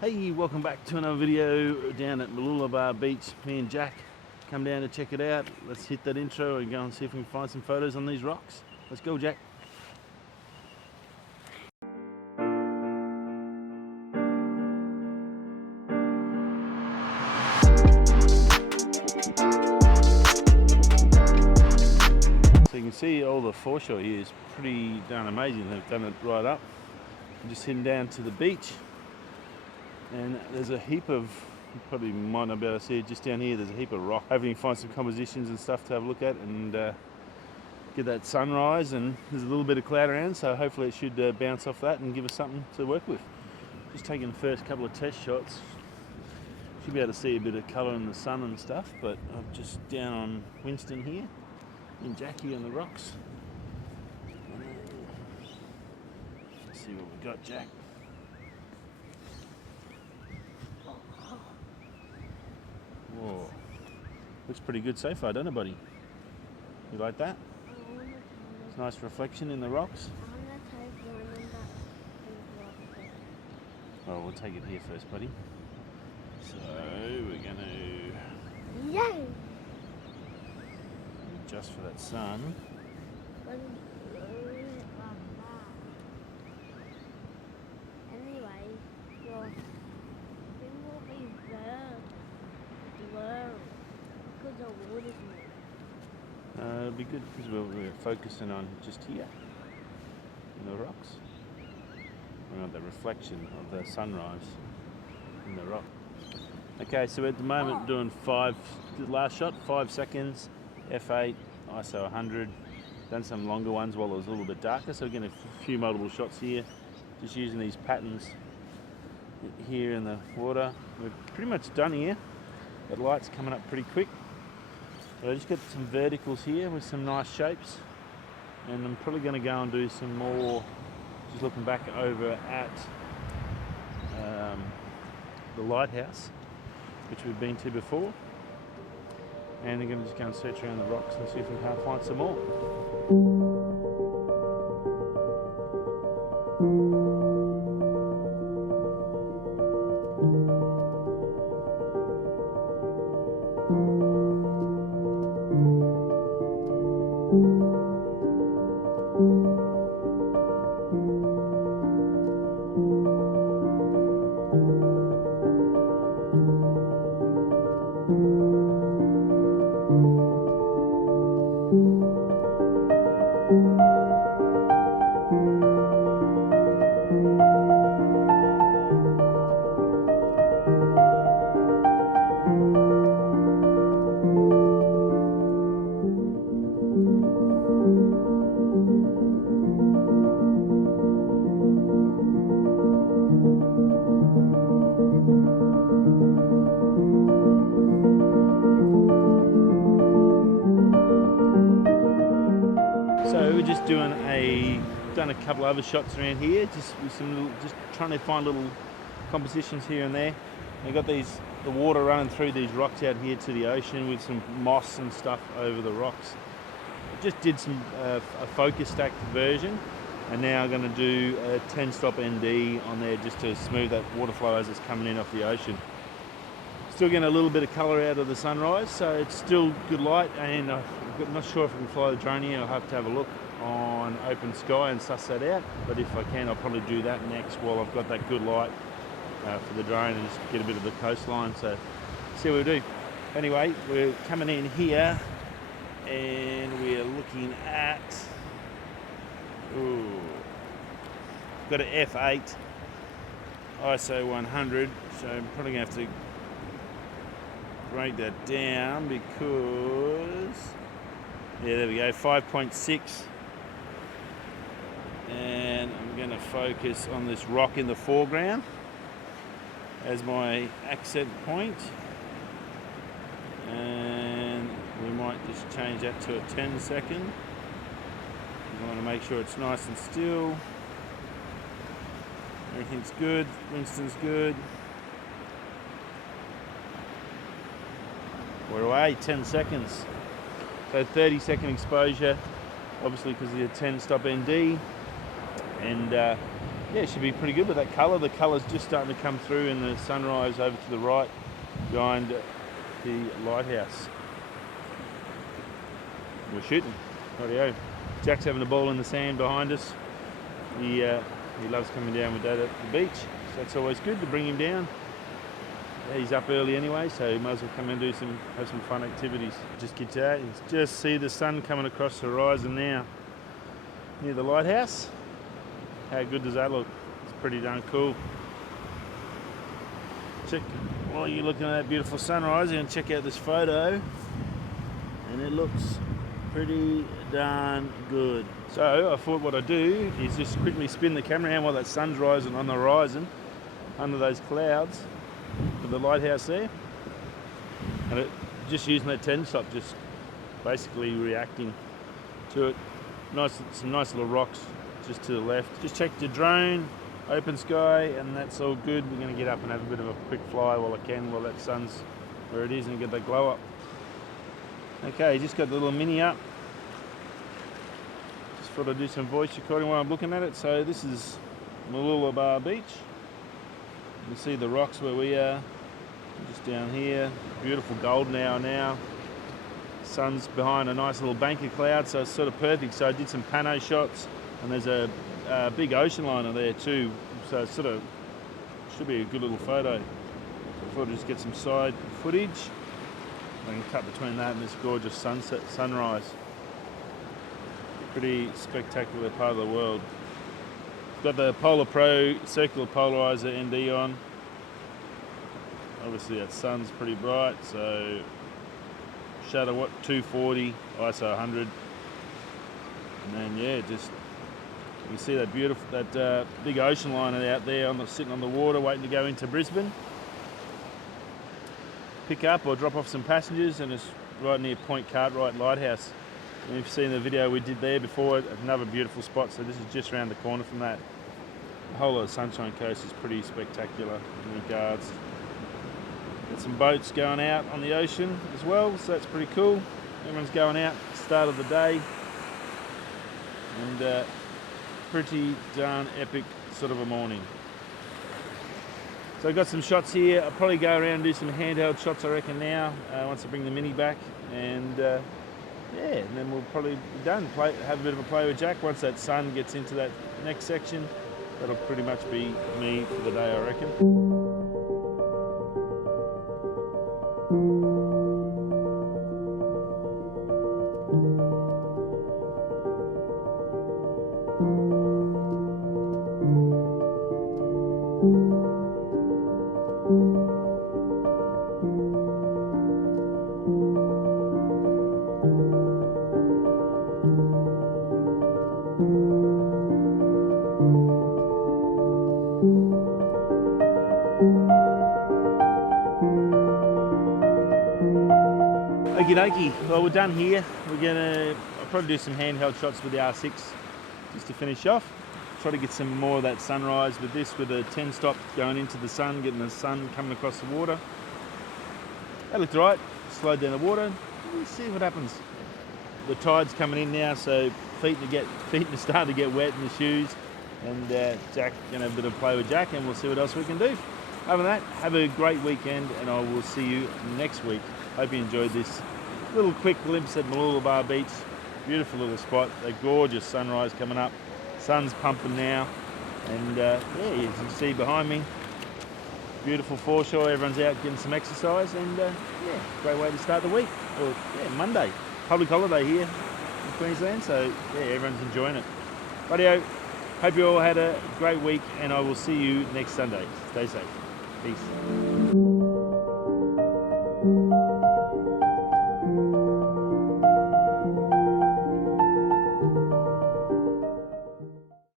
Hey, welcome back to another video down at Mooloolaba Beach. Me and Jack come down to check it out. Let's hit that intro and go and see if we can find some photos on these rocks. Let's go, Jack. So you can see all the foreshore here is pretty darn amazing. They've done it right up. I'm just heading down to the beach. And there's a heap of, you probably might not be able to see it just down here, there's a heap of rock. Hopefully you can find some compositions and stuff to have a look at and get that sunrise, and there's a little bit of cloud around, so hopefully it should bounce off that and give us something to work with. Just taking the first couple of test shots. Should be able to see a bit of colour in the sun and stuff, but I'm just down on Winston here, and Jackie on the rocks. Let's see what we got, Jack. Whoa, looks pretty good so far, doesn't it, buddy? You like that? It's a nice reflection in the rocks. Oh, we'll take it here first, buddy. So we're gonna adjust for that sun. It'll be good because we're focusing on just here in the rocks. We want the reflection of the sunrise in the rock. Okay, so at the moment doing last shot, 5 seconds, f8, ISO 100. Done some longer ones while it was a little bit darker, so we're getting a few multiple shots here, just using these patterns here in the water. We're pretty much done here. That light's coming up pretty quick. But I just got some verticals here with some nice shapes, and I'm probably going to go and do some more, just looking back over at the lighthouse, which we've been to before, and I'm going to just go and search around the rocks and see if we can't find some more. So we're just done a couple other shots around here, just trying to find little compositions here and there. We've got the water running through these rocks out here to the ocean with some moss and stuff over the rocks. I just did a focus stacked version, and now I'm going to do a 10-stop ND on there just to smooth that water flow as it's coming in off the ocean. Still getting a little bit of colour out of the sunrise, so it's still good light, and I'm not sure if I can fly the drone here. I'll have to have a look on open sky and suss that out, but if I can, I'll probably do that next while I've got that good light for the drone and just get a bit of the coastline, so see what we do. Anyway, we're coming in here and we're looking at, got an f8 ISO 100, so I'm probably going to have to break that down because, yeah, there we go, 5.6, and I'm going to focus on this rock in the foreground as my accent point, and we might just change that to a 10-second. I want to make sure it's nice and still. Everything's good, Winston's good. We're away, 10 seconds. So 30-second exposure, obviously because of the 10-stop ND. And yeah, it should be pretty good with that colour. The colour's just starting to come through in the sunrise over to the right behind the lighthouse. We're shooting. Rightio. Jack's having a ball in the sand behind us. He loves coming down with Dad at the beach, so that's always good to bring him down. Yeah, he's up early anyway, so he might as well come and have some fun activities. Just get out and just see the sun coming across the horizon now near the lighthouse. How good does that look? It's pretty darn cool. While you're looking at that beautiful sunrise, you're going to check out this photo, and it looks pretty darn good. So I thought what I'd do is just quickly spin the camera around while that sun's rising on the horizon under those clouds with the lighthouse there, and just using that 10 stop, just basically reacting to it. Some nice little rocks just to the left. Just check the drone, open sky, and that's all good. We're going to get up and have a bit of a quick fly while I can, while that sun's where it is, and get that glow up. Okay, just got the little mini up. Just thought I'd do some voice recording while I'm looking at it. So this is Mooloolaba Beach. You can see the rocks where we are, just down here. Beautiful golden hour now. Sun's behind a nice little bank of clouds, so it's sort of perfect. So I did some pano shots, and there's a big ocean liner there too. So it sort of should be a good little photo. I thought I'd just get some side footage. I can cut between that and this gorgeous sunrise. Pretty spectacular part of the world. Got the Polar Pro circular polarizer ND on. Obviously that sun's pretty bright, so shutter 240, ISO 100, and then yeah, just you can see that beautiful, big ocean liner out there sitting on the water, waiting to go into Brisbane. Pick up or drop off some passengers, and it's right near Point Cartwright Lighthouse. And you've seen the video we did there before, another beautiful spot, so this is just around the corner from that. The whole of the Sunshine Coast is pretty spectacular in regards. Got some boats going out on the ocean as well, so that's pretty cool. Everyone's going out at the start of the day, and pretty darn epic sort of a morning. So I've got some shots here. I'll probably go around and do some handheld shots, I reckon, now, once I bring the Mini back. And yeah, and then we'll probably be done. Have a bit of a play with Jack. Once that sun gets into that next section, that'll pretty much be me for the day, I reckon. Okie dokie, well we're done here. I'll probably do some handheld shots with the R6 just to finish off. Try to get some more of that sunrise with this, with a 10 stop going into the sun, getting the sun coming across the water. That looked right. Slowed down the water. Let's see what happens. The tide's coming in now, so feet are starting to get wet in the shoes. And Jack, gonna have a bit of play with Jack, and we'll see what else we can do. Other than that, have a great weekend, and I will see you next week. Hope you enjoyed this little quick glimpse at Mooloolaba Beach. Beautiful little spot, a gorgeous sunrise coming up. Sun's pumping now, and yeah, you can see behind me, beautiful foreshore. Everyone's out getting some exercise, and yeah, great way to start the week. Or yeah, Monday, public holiday here in Queensland, so yeah, everyone's enjoying it. Rightio, hope you all had a great week, and I will see you next Sunday. Stay safe. Peace.